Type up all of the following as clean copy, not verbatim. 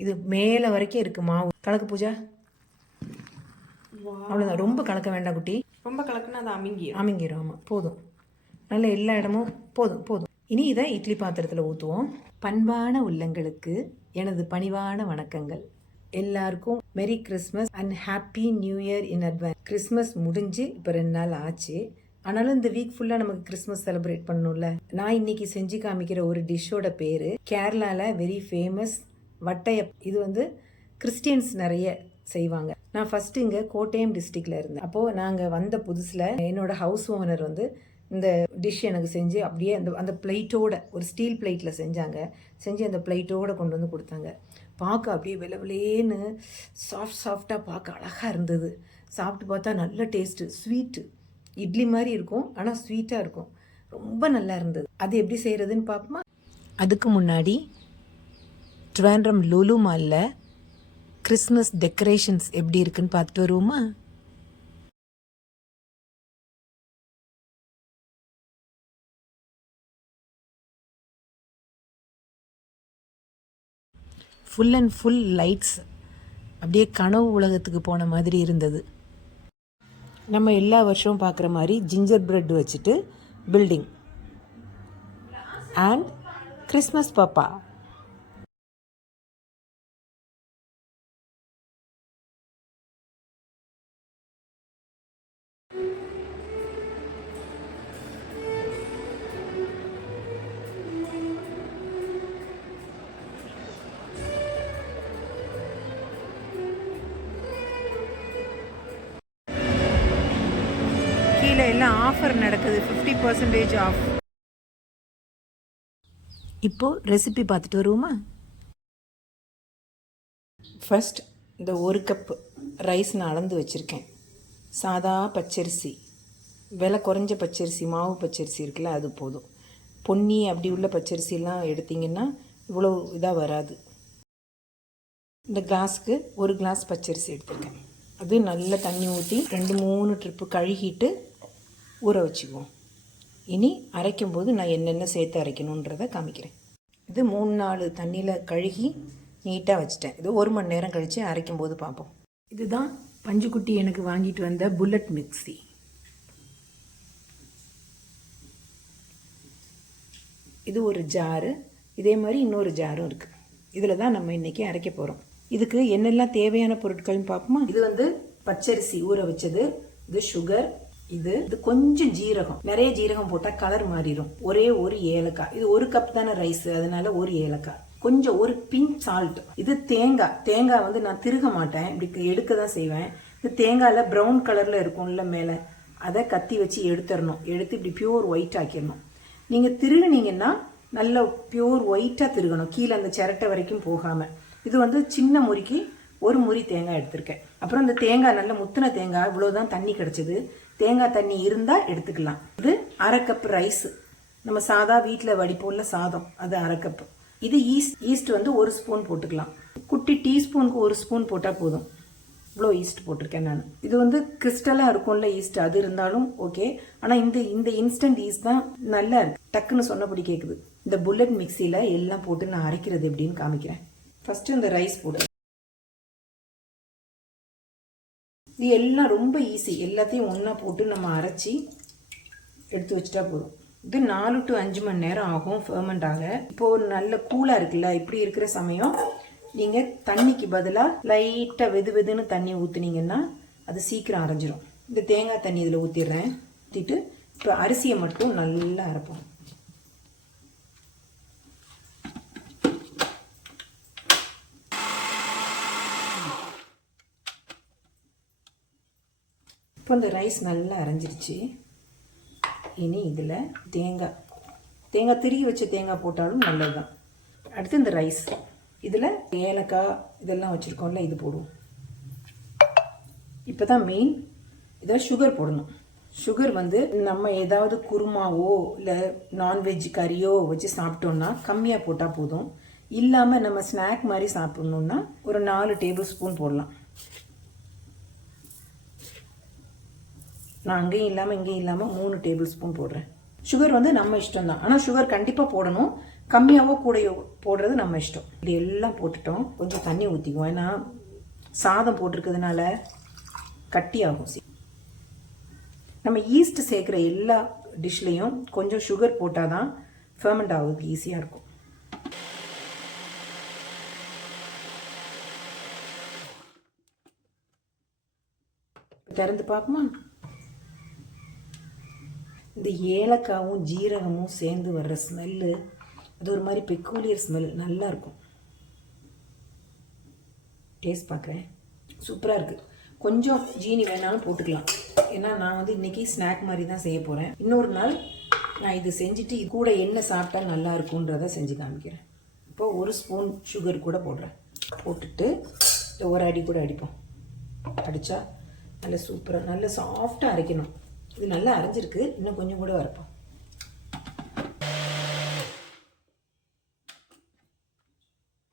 இது மேலே வரைக்கும் இருக்குது மாவு. கலக்கு பூஜா. அவ்வளோதான், ரொம்ப கலக்க வேண்டாம் குட்டி. ரொம்ப கலக்குன்னா அது அமைங்கிடும். ஆமாம், போதும். நல்ல எல்லா இடமும் போதும். இனி இதை இட்லி பாத்திரத்தில் ஊற்றுவோம். பண்பான உள்ளங்களுக்கு எனது பணிவான வணக்கங்கள். எல்லாருக்கும் மெரி Christmas and happy new year in advance. Christmas முடிஞ்சு இப்போ 2 நாள் ஆச்சு. ஆனாலும் இந்த வீக் ஃபுல்லாக நமக்கு கிறிஸ்மஸ் செலிப்ரேட் பண்ணணும்ல. நான் இன்னைக்கு செஞ்சு காமிக்கிற ஒரு டிஷ்ஷோட பேர் கேரளாவில் வெரி ஃபேமஸ் வட்டையப். இது வந்து கிறிஸ்டியன்ஸ் நிறைய செய்வாங்க. நான் ஃபஸ்ட்டு இங்கே கோட்டயம் டிஸ்ட்ரிக்டில் இருந்தேன். அப்போது நாங்கள் வந்த புதுசில் என்னோட ஹவுஸ் ஓனர் வந்து இந்த டிஷ் எனக்கு செஞ்சு அப்படியே அந்த பிளேட்டோட, ஒரு ஸ்டீல் பிளேட்டில் செஞ்சு அந்த பிளேட்டோடு கொண்டு வந்து கொடுத்தாங்க. பார்க்க அப்படியே விளவிலேன்னு சாஃப்டாக பார்க்க அழகாக இருந்தது. சாப்பிட்டு பார்த்தா நல்ல டேஸ்ட்டு, ஸ்வீட்டு. இட்லி மாதிரி இருக்கும், ஆனால் ஸ்வீட்டாக இருக்கும். ரொம்ப நல்லா இருந்தது. அது எப்படி செய்கிறதுன்னு பார்ப்போமா? அதுக்கு முன்னாடி ட்ரிவாண்ட்ரம் லுலு மாலில் கிறிஸ்மஸ் டெக்கரேஷன்ஸ் எப்படி இருக்குன்னு பார்த்துட்டு வருவோமா? Full and full lights. அப்படியே கனவு உலகத்துக்கு போன மாதிரி இருந்தது. நம்ம எல்லா வருஷமும் பார்க்குற மாதிரி ஜிஞ்சர் பிரெட் வச்சுட்டு பில்டிங் அண்ட் கிறிஸ்மஸ் பாப்பா. கீழே எல்லாம் ஆஃபர் நடக்குது, 50% ஆஃப். இப்போது ரெசிபி பார்த்துட்டு வருவோமா? ஃபர்ஸ்ட் இந்த 1 கப் ரைஸ் நான் அளந்து வச்சுருக்கேன். சாதா பச்சரிசி, விலை குறைஞ்ச பச்சரிசி, மாவு பச்சரிசி இருக்குல்ல, அது போதும். பொன்னி அப்படி உள்ள பச்சரிசிலாம் எடுத்திங்கன்னா இவ்வளோ இதாக வராது. இந்த கிளாஸுக்கு 1 கிளாஸ் பச்சரிசி எடுத்துருக்கேன். அது நல்ல தண்ணி ஊற்றி 2-3 ட்ரிப்பு கழுகிட்டு ஊற வச்சுக்குவோம். இனி அரைக்கும்போது நான் என்னென்ன சேர்த்து அரைக்கணுன்றதை காமிக்கிறேன். இது 3-4 தண்ணியில் கழுகி நீட்டாக வச்சுட்டேன். இது 1 மணி நேரம் கழித்து அரைக்கும்போது பார்ப்போம். இதுதான் பஞ்சுக்குட்டி எனக்கு வாங்கிட்டு வந்த புல்லட் மிக்ஸி. இது ஒரு ஜாரு, இதே மாதிரி இன்னொரு ஜாரும் இருக்குது. இதில் தான் நம்ம இன்றைக்கி அரைக்க போகிறோம். இதுக்கு என்னெல்லாம் தேவையான பொருட்கள்னு பார்ப்போமா? இது வந்து பச்சரிசி ஊற வச்சது, இது சுகர், இது கொஞ்சம் ஜீரகம். நிறைய ஜீரகம் போட்டால் கலர் மாறிடும். ஒரே ஒரு ஏலக்காய். இது 1 கப் தானே ரைஸ், அதனால 1 ஏலக்காய். கொஞ்சம் ஒரு பிங்க் சால்ட். இது தேங்காய் வந்து நான் திருக மாட்டேன், இப்படி எடுக்க தான் செய்வேன். இது தேங்காயில் ப்ரௌன் கலரில் இருக்கும்ல மேலே, அதை கத்தி வச்சு எடுத்துடணும். எடுத்து இப்படி பியூர் ஒயிட் ஆக்கிடணும். நீங்கள் திருகுனீங்கன்னா நல்ல பியூர் ஒயிட்டாக திருகணும், கீழே அந்த சிரட்டை வரைக்கும் போகாமல். இது வந்து சின்ன முறிக்கு 1 முறி தேங்காய் எடுத்திருக்கேன். அப்புறம் இந்த தேங்காய் நல்ல முத்தின தேங்காய், இவ்வளோதான் தண்ணி கிடச்சிது. தேங்காய் தண்ணி இருந்தால் எடுத்துக்கலாம். இது 1/2 கப் ரைஸ், நம்ம சாதா வீட்டில் வடிப்போம்ல சாதம், அது 1/2 கப். இது ஈஸ்ட் வந்து 1 ஸ்பூன் போட்டுக்கலாம். குட்டி டீஸ்பூனுக்கு 1 ஸ்பூன் போட்டால் போதும். இவ்வளோ ஈஸ்ட் போட்டிருக்கேன் நான். இது வந்து கிறிஸ்டலாக இருக்கும்ல ஈஸ்ட், அது இருந்தாலும் ஓகே. ஆனால் இந்த இன்ஸ்டன்ட் ஈஸ்ட் தான் நல்லா இருக்கு, டக்குன்னு சொன்னபடி கேட்குது. இந்த புல்லட் மிக்சியில் எல்லாம் போட்டு நான் அரைக்கிறது எப்படின்னு காமிக்கிறேன். ஃபஸ்ட்டு இந்த ரைஸ் போட்டு, இது எல்லாம் ரொம்ப ஈஸி. எல்லாத்தையும் ஒன்றா போட்டு நம்ம அரைச்சி எடுத்து வச்சுட்டா போதும். இது 4 to 5 மணி நேரம் ஆகும் ஃபெர்மெண்ட் ஆக. இப்போது நல்ல கூலாக இருக்குல்ல, இப்படி இருக்கிற சமயம் நீங்கள் தண்ணிக்கு பதிலாக லைட்டாக வெதுன்னு தண்ணி ஊற்றுனீங்கன்னா அது சீக்கிரம் அரைஞ்சிரும். இந்த தேங்காய் தண்ணி இதில் ஊற்றிடுறேன். ஊற்றிட்டு இப்போ அரிசியை மட்டும் நல்லா அரைப்போம். இப்போ இந்த ரைஸ் நல்லா அரைஞ்சிருச்சு. இனி இதில் தேங்காய் திருகி வச்ச தேங்காய் போட்டாலும் நல்லது தான். அடுத்து இந்த ரைஸ், இதில் ஏலக்காய் இதெல்லாம் வச்சுருக்கோம்ல, இது போடுவோம். இப்போ தான் மெயின், இதில் சுகர் போடணும். சுகர் வந்து நம்ம ஏதாவது குருமாவோ இல்லை நான்வெஜ் கறியோ வச்சு சாப்பிட்டோன்னா கம்மியாக போட்டால் போதும். இல்லாமல் நம்ம ஸ்நாக் மாதிரி சாப்பிட்ணுன்னா ஒரு 4 டேபிள் ஸ்பூன் போடலாம். நான் அங்கேயும் இல்லாமல் இங்கேயும் இல்லாமல் 3 டேபிள் ஸ்பூன் போடுறேன். சுகர் வந்து நம்ம இஷ்டம் தான், ஆனால் சுகர் கண்டிப்பாக போடணும். கம்மியாவோ கூடையோ போடுறது நம்ம இஷ்டம். இது எல்லாம் போட்டுட்டோம். கொஞ்சம் தண்ணி ஊற்றிக்குவோம், ஏன்னா சாதம் போட்டிருக்கிறதுனால கட்டி ஆகும். நம்ம ஈஸ்ட் சேர்க்குற எல்லா டிஷ்லேயும் கொஞ்சம் சுகர் போட்டால் தான் ஃபெர்மெண்ட் ஆகுறதுக்கு ஈஸியாக இருக்கும். திறந்து பார்ப்போமா? இந்த ஏலக்காவும் ஜீரகமும் சேர்ந்து வர்ற ஸ்மெல்லு, அது ஒரு மாதிரி பெக்கூலியர் ஸ்மெல், நல்லா இருக்கும். டேஸ்ட் பார்க்குறேன். சூப்பராக இருக்குது. கொஞ்சம் ஜீனி வேணாலும் போட்டுக்கலாம், ஏன்னா நான் வந்து இன்றைக்கி ஸ்நாக் மாதிரி தான் செய்ய போகிறேன். இன்னொரு நாள் நான் இது செஞ்சுட்டு இது கூட என்ன சாப்பிட்டா நல்லா இருக்குன்றதை செஞ்சு காமிக்கிறேன். இப்போ 1 ஸ்பூன் சுகர் கூட போடுறேன். போட்டுட்டு ஒரு அடி கூட அடிப்போம். அடித்தா நல்லா சூப்பராக நல்லா சாஃப்டாக அரைக்கணும். இது நல்லா அரைஞ்சிருக்கு, இன்னும் கொஞ்சம் கூட வரப்போம்.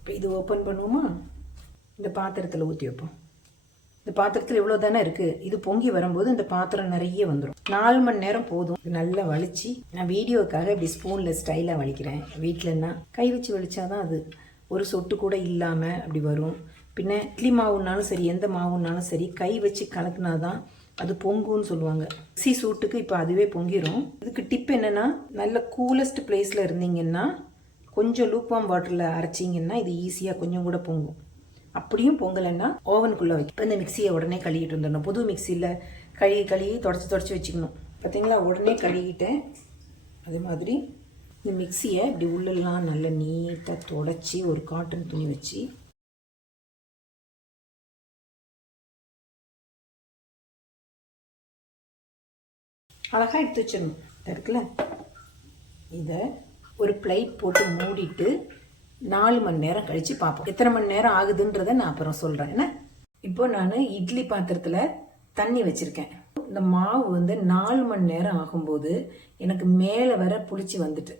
இப்போ இது ஓப்பன் பண்ணுவோமா? இந்த பாத்திரத்தில் ஊற்றி வைப்போம். இந்த பாத்திரத்தில் இவ்வளோ தானே இருக்குது. இது பொங்கி வரும்போது இந்த பாத்திரம் நிறைய வந்துடும். 4 மணி நேரம் போதும். நல்லா வலிச்சு, நான் வீடியோக்காக இப்படி ஸ்பூனில் ஸ்டைலாக வலிக்கிறேன். வீட்டிலன்னா கை வச்சு வலிச்சாதான் அது ஒரு சொட்டு கூட இல்லாமல் அப்படி வரும். பின்ன இட்லி மாவுனாலும் சரி, எந்த மாவுனாலும் சரி, கை வச்சு கலக்குனா தான் அது பொங்குன்னு சொல்லுவாங்க. மிக்ஸி சூட்டுக்கு இப்போ அதுவே பொங்கிடும். இதுக்கு டிப் என்னென்னா, நல்ல கூலஸ்ட் பிளேஸில் இருந்தீங்கன்னா கொஞ்சம் லூக்வார்ம் வாட்டரில் அரைச்சிங்கன்னா இது ஈஸியாக கொஞ்சம் கூட பொங்கும். அப்படியும் பொங்கலைன்னா ஓவனுக்குள்ளே வைக்க. இப்போ இந்த மிக்சியை உடனே கழுவிட்டு வந்துடணும். புது மிக்சியில் கழுவி தொடச்சி வச்சுக்கணும். பார்த்தீங்களா, உடனே கழுவிட்டேன். அதே மாதிரி இந்த மிக்சியை இப்படி உள்ளெல்லாம் நல்லா நீட்டாக தொடச்சி ஒரு காட்டன் துணி வச்சு அழகாக எடுத்து வச்சிடணும். இருக்குல்ல, இதை ஒரு பிளேட் போட்டு மூடிட்டு 4 மணி நேரம் கழித்து பார்ப்போம். எத்தனை மணி நேரம் ஆகுதுன்றதை நான் அப்புறம் சொல்கிறேன். என்ன, இப்போ நான் இட்லி பாத்திரத்தில் தண்ணி வச்சுருக்கேன். இந்த மாவு வந்து 4 மணி நேரம் ஆகும்போது எனக்கு மேலே வர புளிச்சு வந்துட்டு,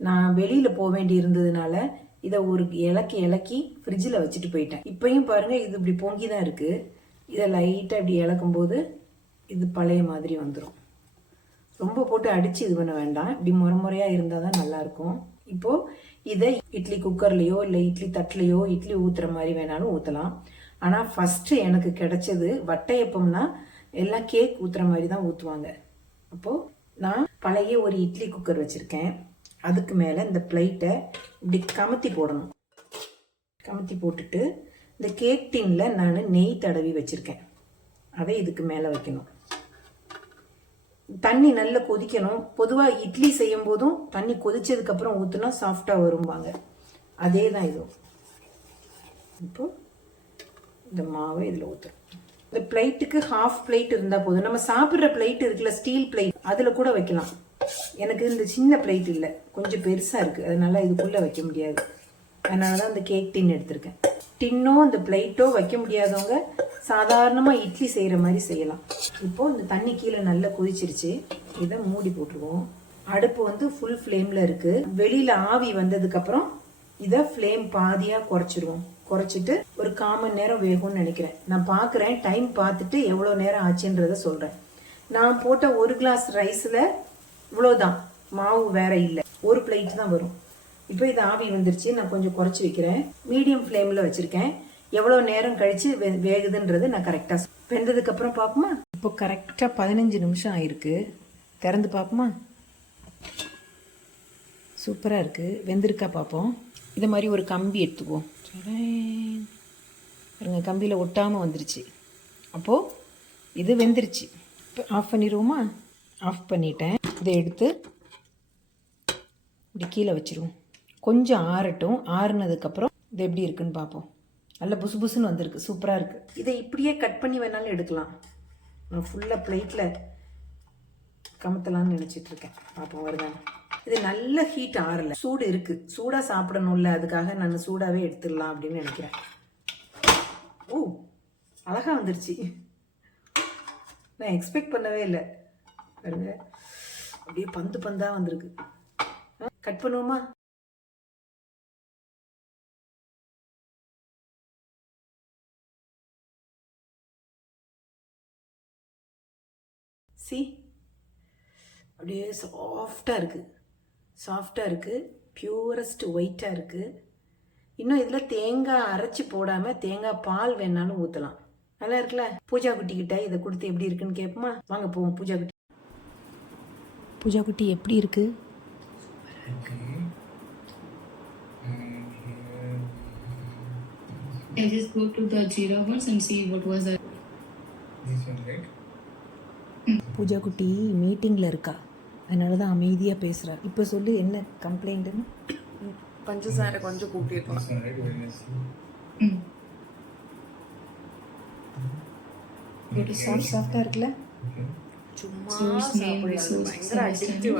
நான் வெளியில் போக வேண்டி இருந்ததுனால இதை ஒரு இலக்கி ஃப்ரிட்ஜில் வச்சுட்டு போயிட்டேன். இப்போயும் பாருங்கள், இது இப்படி பொங்கி தான் இருக்குது. இதை லைட்டாக இப்படி இலக்கும்போது இது பழைய மாதிரி வந்துடும். ரொம்ப போட்டு அடித்து இது பண்ண வேண்டாம். இப்படி முறையாக இருந்தால் தான் நல்லாயிருக்கும். இப்போது இதை இட்லி குக்கர்லேயோ இல்லை இட்லி தட்டிலையோ இட்லி ஊற்றுற மாதிரி வேணாலும் ஊற்றலாம். ஆனால் ஃபஸ்ட்டு எனக்கு கிடைச்சது வட்டையப்பம்னா எல்லாம் கேக் ஊற்றுற மாதிரி தான் ஊற்றுவாங்க. அப்போது நான் பழைய ஒரு இட்லி குக்கர் வச்சுருக்கேன். அதுக்கு மேலே இந்த பிளேட்டை இப்படி கமத்தி போடணும். கமத்தி போட்டுட்டு இந்த கேக் டின்னில் நான் நெய் தடவி வச்சுருக்கேன். அதை இதுக்கு மேலே வைக்கணும். தண்ணி நல்லா கொதிக்கணும். பொதுவாக இட்லி செய்யும் போதும் தண்ணி கொதிச்சதுக்கப்புறம் ஊற்றுனா சாஃப்டாக வரும்பாங்க. அதே தான் இதுவும். இப்போ இந்த மாவை இதில் ஊற்றுறோம். இந்த பிளேட்டுக்கு ஹாஃப் பிளேட் இருந்தால் போதும். நம்ம சாப்பிட்ற பிளேட் இருக்குல்ல, ஸ்டீல் பிளேட், அதில் கூட வைக்கலாம். எனக்கு இந்த சின்ன பிளேட் இல்லை, கொஞ்சம் பெருசாக இருக்குது, அதனால இதுக்குள்ளே வைக்க முடியாது. அதனால தான் இந்த கேக் டின் எடுத்திருக்கேன். டின்னோ இந்த பிளேட்டோ வைக்க முடியாதவங்க சாதாரணமாக இட்லி செய்கிற மாதிரி செய்யலாம். இப்போது இந்த தண்ணி கீழே நல்லா கொதிச்சிருச்சு. இதை மூடி போட்டுருவோம். அடுப்பு வந்து ஃபுல் ஃப்ளேமில் இருக்குது. வெளியில் ஆவி வந்ததுக்கப்புறம் இதை ஃப்ளேம் பாதியாக குறைச்சிருவோம். குறைச்சிட்டு ஒரு 1/4 மணி நேரம் வேகும்னு நினைக்கிறேன். நான் பார்க்குறேன், டைம் பார்த்துட்டு எவ்வளோ நேரம் ஆச்சுன்றதை சொல்கிறேன். நான் போட்ட 1 கிளாஸ் ரைஸில் இவ்வளோதான், மாவு வேற இல்லை, ஒரு பிளேட் தான் வரும். இப்போ இது ஆவி வந்துருச்சு. நான் கொஞ்சம் குறைச்சி வைக்கிறேன். மீடியம் ஃப்ளேமில் வச்சுருக்கேன். எவ்வளோ நேரம் கழித்து வேகுதுன்றது நான் கரெக்டாக வெந்ததுக்கப்புறம் பார்ப்போமா? இப்போ கரெக்டாக 15 நிமிஷம் ஆயிருக்கு. திறந்து பார்ப்போமா? சூப்பராக இருக்குது. வெந்திருக்கா பார்ப்போம். இதை மாதிரி ஒரு கம்பி எடுத்துக்குவோம். பாருங்க, கம்பியில் ஒட்டாமல் வந்துருச்சு. அப்போது இது வெந்துருச்சு. இப்போ ஆஃப் பண்ணிடுவோமா? ஆஃப் பண்ணிட்டேன். இதை எடுத்து இப்படி கீழே வச்சுருவோம். கொஞ்சம் ஆறட்டும். ஆறுனதுக்கப்புறம் இது எப்படி இருக்குன்னு பார்ப்போம். நல்லா புசு புசுன்னு வந்திருக்கு. சூப்பராக இருக்குது. இதை இப்படியே கட் பண்ணி வேணாலும் எடுக்கலாம். நான் ஃபுல்லாக பிளேட்டில் கமத்தலான்னு நினச்சிட்ருக்கேன். பார்ப்போம் வருதாங்க. இது நல்ல ஹீட் ஆறலை, சூடு இருக்குது. சூடாக சாப்பிடணும்ல, அதுக்காக நான் சூடாகவே எடுத்துடலாம் அப்படின்னு நினைக்கிறேன். ஓ, அழகாக வந்துருச்சு. நான் எக்ஸ்பெக்ட் பண்ணவே இல்லை. பாருங்க, அப்படியே பந்து பந்தாக வந்திருக்கு. கட் பண்ணுவோமா? சி, அப்படியே சாஃப்டாக இருக்குது. சாஃப்டாக இருக்குது. பியூரஸ்ட் ஒயிட்டாக இருக்குது. இன்னும் இதில் தேங்காய் அரைச்சி போடாமல் தேங்காய் பால் வேணாலும் ஊற்றலாம். நல்லா இருக்குல்ல? பூஜா குட்டிக்கிட்ட இதை கொடுத்து எப்படி இருக்குன்னு கேட்போமா? வாங்க போவோம். பூஜா குட்டி, பூஜா குட்டி எப்படி இருக்கு? I just go to the Jira verse and see what was that. This one, right? Pooja குட்டி மீட்டிங்கில் இருக்கா, அதனால தான் அமைதியாக பேசுகிறா. இப்போ சொல்லு என்ன கம்ப்ளைண்ட்டுன்னு. பஞ்சசாரை கொஞ்சம் கூட்டிருக்கலாம். This one, right? Very nice. சாஃப்டாக இருக்குல்ல? Okay. சும்மா Source name, சாப்பிடு, அது resource, பயங்கர understanding. addictive.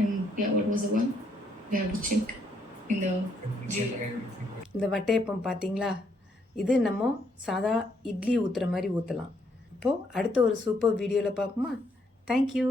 And yeah, what was the one? We have to check in the Jira. இந்த வட்டையப்பம் பார்த்தீங்களா? இது நம்ம சாதா இட்லி ஊற்றுற மாதிரி ஊற்றலாம். இப்போது அடுத்த ஒரு சூப்பர் வீடியோவில் பார்ப்போமா? தேங்க்யூ.